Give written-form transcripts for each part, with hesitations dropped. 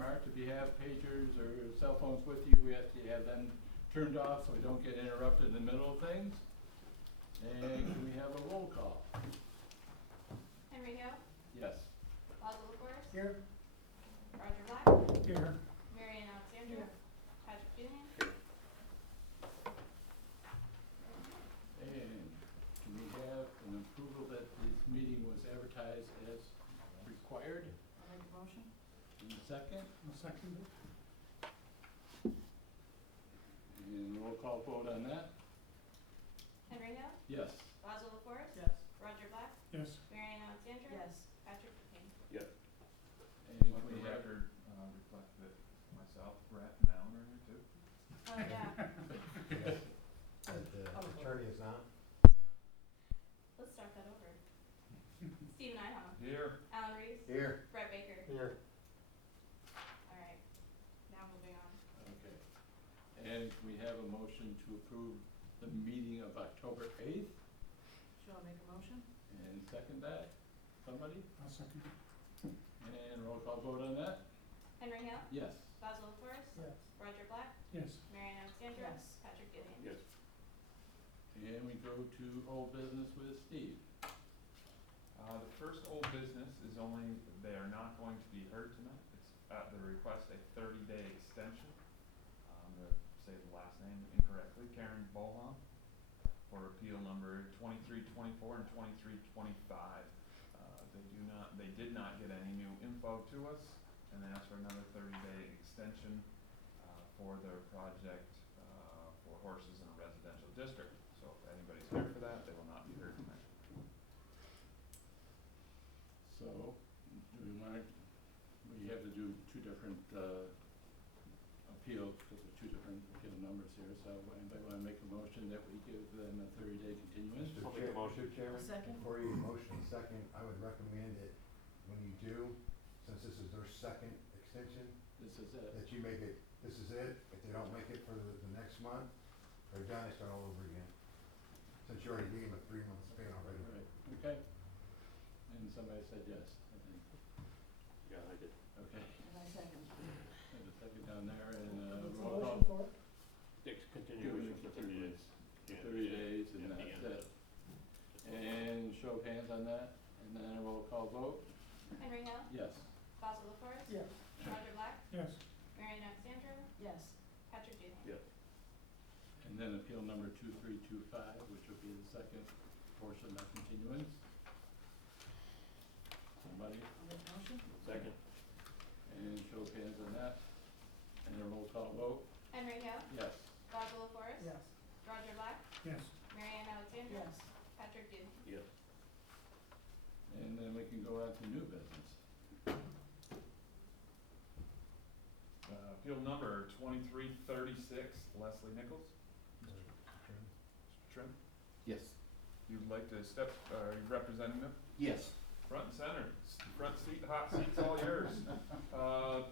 remarked, if you have pagers or cell phones with you, we have to have them turned off so we don't get interrupted in the middle of things. And can we have a roll call? Henry Hill, Yes. Basil LaForest, Here. Roger Black, Here. Marian Alexandra, Here. Patrick Duhan. And can we have an approval that this meeting was advertised as required? I'll make the motion. In a second? I'll second it. And roll call vote on that? Henry Hill, Yes. Basil LaForest, Yes. Roger Black, Yes. Marian Alexandra, Yes. Patrick Duhan. Yep. And Let can the we have, record reflect that myself, Brett, and Alan are here too. Oh, yeah, The attorney is not. let's start that over. Stephen Ihom, Here. Alan Reese, Here. Brett Baker. Here. All right, now moving on. okay. And can we have a motion to approve the meeting of October 8th? Shall I make a motion? And second that? Somebody? I'll second it. And roll call vote on that? Henry Hill, Yes. Basil LaForest, Yes. Roger Black, Yes. Marian Alexandra, Yes. Patrick Duhan. Yes. And we go to old business with Steve. The first old business is only, they are not going to be heard tonight. It's at the request a 30-day extension. I'm going to say the last name incorrectly, Karen Boham, for appeal number 2324 and 2325. They did not get any new info to us, and they asked for another 30-day extension for their project for horses in a residential district. So if anybody's here for that, they will not be heard tonight. So, do we want to, we have to do two different appeals because of two different appeal numbers here. So anybody want to make a motion that we give them a 30-day continuance? I'll make a motion. A second? Before you motion second, I would recommend that when you do, since this is their second extension, This is it. that you make it, this is it. If they don't make it for the next month, they're done, they start all over again. Since you already gave them a 3-month span already. Right, okay. And somebody said yes, I think. Yeah, I did. Okay. And I second. And a second down there and What's the roll motion call. for it? Next continuation for 30 days. 30 days and Yeah, that's yeah. it. And show of hands on that, and then a roll call vote? Henry Hill, Yes. Basil LaForest, Yes. Roger Black, Yes. Marian Alexandra, Yes. Patrick Duhan. Yes. And then appeal number 2325, which will be the second portion of continuance. Somebody? I'll make the motion. Second. And show of hands on that. And a roll call vote? Henry Hill, Yes. Basil LaForest, Yes. Roger Black, Yes. Marian Alexandra, Yes. Patrick Duhan. Yes. And then we can go on to new business. Appeal number 2336, Leslie Nichols. Mr. Trim, Yes. you'd like to step, are you representing them? Yes. Front and center, front seat, hot seat's all yours.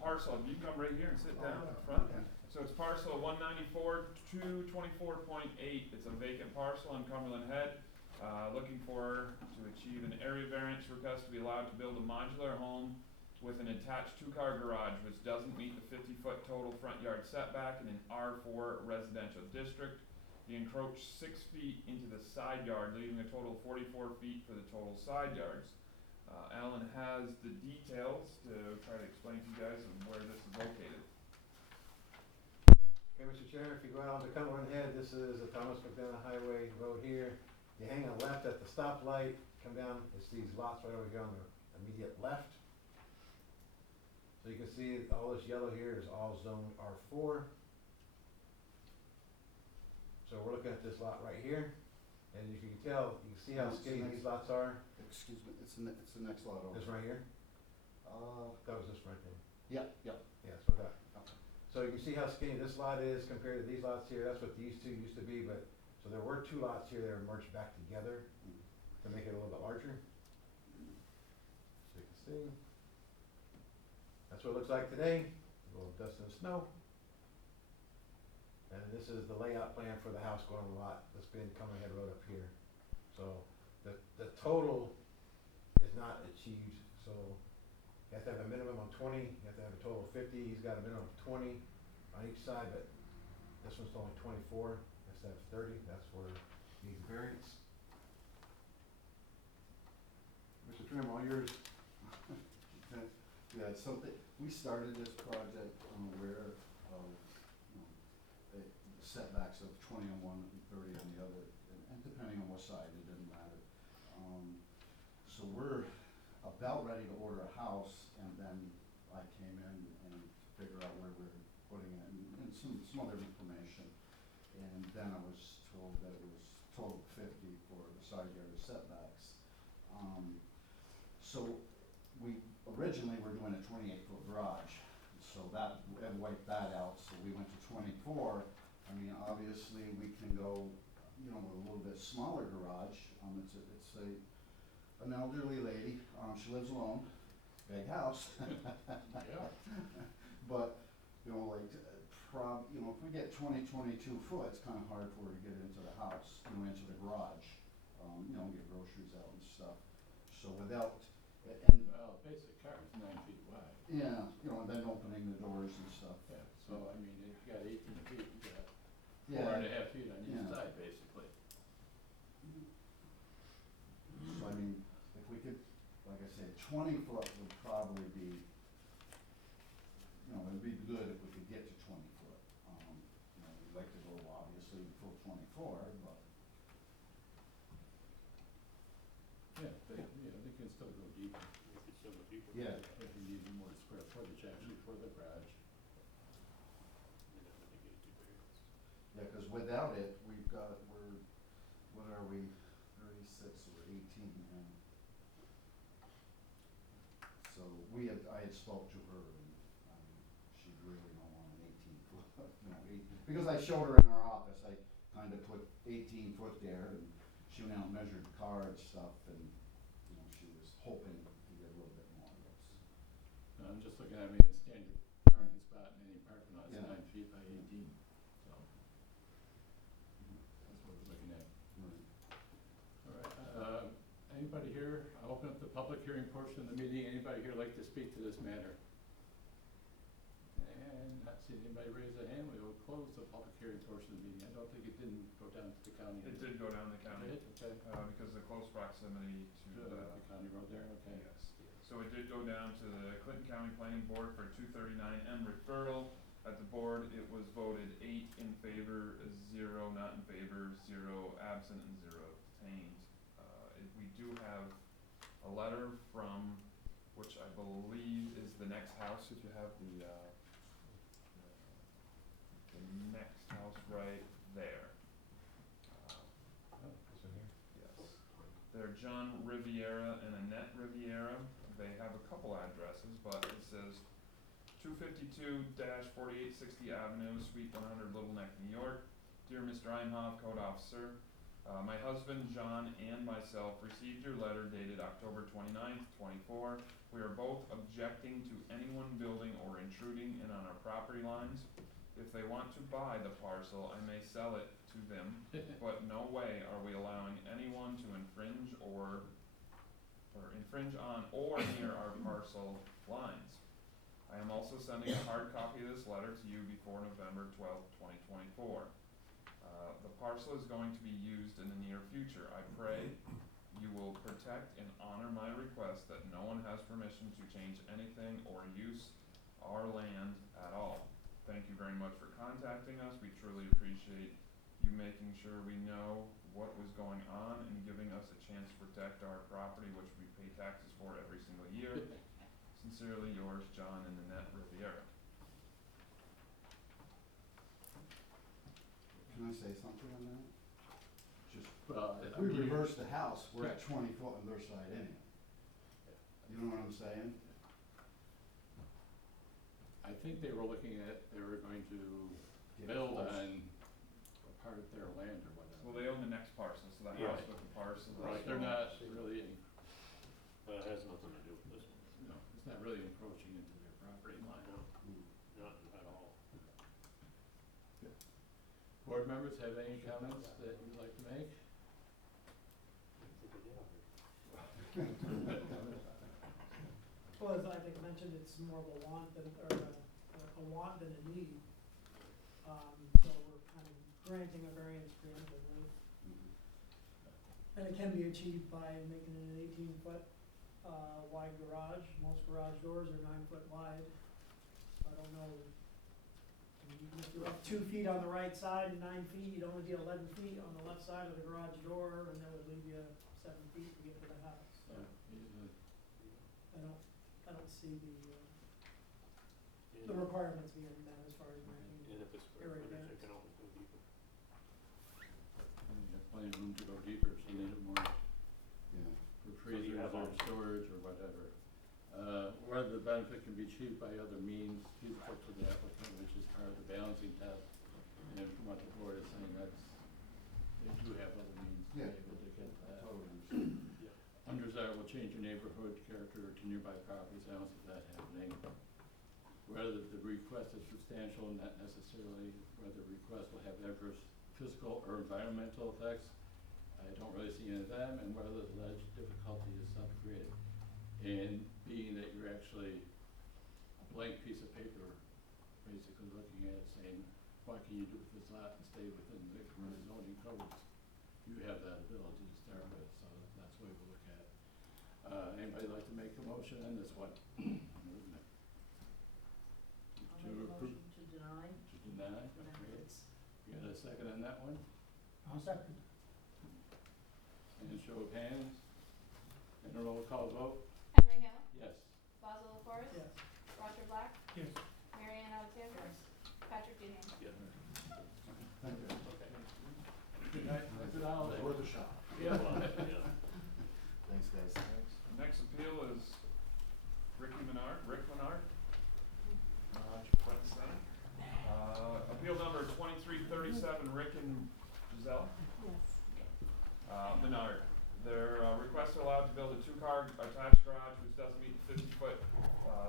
Parcel, you come right here and sit down in front. So it's parcel 194-224.8. It's a vacant parcel on Cumberland Head. Looking to achieve an area variance request to be allowed to build a modular home with an attached 2-car garage, which doesn't meet the 50-foot total front yard setback in an R4 residential district. He encroached 6 feet into the side yard, leaving a total of 44 feet for the total side yards. Alan has the details to try to explain to you guys where this is located. Okay, Mr. Chairman, if you go out on the Cumberland Head, this is the Thomas McDonough Highway Road here. You hang a left at the stoplight, come down, it's these lots right over here on the immediate left. So you can see all this yellow here is all zone R4. So we're looking at this lot right here, and if you can tell, you can see how skinny these lots are. Excuse me, it's the next lot over. This right here, Uh, that was this right there. yeah, yeah. Yeah, that's what that. Okay. So you can see how skinny this lot is compared to these lots here. That's what these two used to be, but, so there were 2 lots here that were merged back together to make it a little bit larger. So you can see. That's what it looks like today. A little dust and snow. And this is the layout plan for the house going on the lot that's been Cumberland Head Road up here. So the total is not achieved, so You have to have a minimum of 20, you have to have a total of 50, he's got a minimum of 20 on each side, but this one's only 24, has to have 30, that's where he needs a variance. Mr. Trim, all yours. Yeah, it's something, we started this project unaware of, the setbacks of 20 on one and 30 on the other, and depending on what side, it didn't matter. So we're about ready to order a house, and then I came in and figure out where we're putting it, and some other information. And then I was told that it was total 50 for the side yard setbacks. So we originally were doing a 28-foot garage, so that wiped that out, so we went to 24. I mean, obviously, we can go, with a little bit smaller garage. It's an elderly lady, she lives alone, big house. Yeah. But, if we get 22 foot, it's kinda hard for her to get into the house, into the garage, get groceries out and stuff. So without, and, Well, basic car is 9 feet wide. yeah, and then opening the doors and stuff. Yeah, so I mean, if you got 18 feet, you got Yeah. 4.5 feet on each Yeah. side, basically. So I mean, if we could, like I said, 20 foot would probably be, it'd be good if we could get to 20 foot. We'd like to go obviously full 24, but. Yeah, they can still go deeper. You could still go deeper. Yeah. If you need more square footage actually for the garage. You'd have to get two variants. Yeah, cause without it, what are we, 36 or 18 now? So I had spoke to her and, she really don't want an 18 foot, because I showed her in our office, I kinda put 18 foot there, and she went out and measured the car and stuff, and, she was hoping to get a little bit more, No, I'm just looking at, a standard parking spot in any parking lot is Yeah. 9 feet by 18, so that's what we're looking at. All right, anybody here, I'll open up the public hearing portion of the meeting. Anybody here like to speak to this matter? And not seeing anybody raise a hand, we will close the public hearing portion of the meeting. I don't think it didn't go down to the county. It did go down the county, It did? Okay. because of the close proximity To to the county road there, okay. yes. So it did go down to the Clinton County Planning Board for 239M referral. At the board, it was voted 8 in favor, 0 not in favor, 0 absent, and 0 abstained. We do have a letter from, which I believe is the next house, if you have the next house right there. Oh, This one here? Yes. They're John Riviera and Annette Riviera. They have a couple addresses, but it says 252-4860 Avenue, Suite 100, Little Neck, New York. Dear Mr. Einhoff, Code Officer, my husband John and myself received your letter dated October 29th, 24. We are both objecting to anyone building or intruding in on our property lines. If they want to buy the parcel, I may sell it to them, but no way are we allowing anyone to infringe on or near our parcel lines. I am also sending a hard copy of this letter to you before November 12th, 2024. The parcel is going to be used in the near future. I pray you will protect and honor my request that no one has permission to change anything or use our land at all. Thank you very much for contacting us. We truly appreciate you making sure we know what was going on and giving us a chance to protect our property, which we pay taxes for every single year. Sincerely yours, John and Annette Riviera. Can I say something on that? Just, Well, if we reverse the house, we're at 20 foot on their side anyway. You know what I'm saying? I think they were looking at, they were going to Get build close. on a part of their land or whatever. Well, they own the next parcel, so the Yeah. house with the parcel. Right, they're not really, But it has nothing to do with this one. no, it's not really encroaching into their property line. Not at all. Board members have any comments that you'd like to make? I think I get out here. Well, as I think I mentioned, it's more of a want than, or a want than a need. So we're kind of granting a variance preemptively. And it can be achieved by making it an 18-foot wide garage. Most garage doors are 9 foot wide. I don't know, I mean, if you're up 2 feet on the right side and 9 feet, you'd only be 11 feet on the left side of the garage door, and that would leave you 7 feet to get to the house. So Easily. I don't see the requirements being met as far as granting. And if it's square Area footage, it variance. can always go deeper. You have plenty of room to go deeper, so you need it more Yeah. for So you freezers have or options. storage or whatever. Whether the benefit can be achieved by other means, feasible to the applicant, which is part of the balancing test. And from what the board is saying, they do have other means to be Yeah. able to get to I that. totally understand. Undesirable change in neighborhood character to nearby properties, I don't see that happening. Whether the request is substantial, not necessarily, whether the request will have adverse physical or environmental effects, I don't really see any of them, and whether the alleged difficulty is self-created. And being that you're actually a blank piece of paper, basically looking at it saying, what can you do with this lot and stay within the current zoning codes? You have that ability to start with, so that's the way we look at it. Anybody like to make a motion on this one? I'll To make a approve, motion to deny. to deny, okay. Variance. You got a second on that one? I'll second. And show of hands, and a roll call vote, Henry Hill, yes. Basil LaForest, Yes. Roger Black, Yes. Mary Ann Alexander, Patrick Duhane. Yeah. Thank you. Okay. Good night, good holiday. Worth a shot. Yeah. Yeah. Thanks, guys. Next appeal is Rick Menard, front and center. Appeal number 2337, Rick and Giselle. Yes. Menard. Their request to allow to build a 2-car attached garage which doesn't meet the 50-foot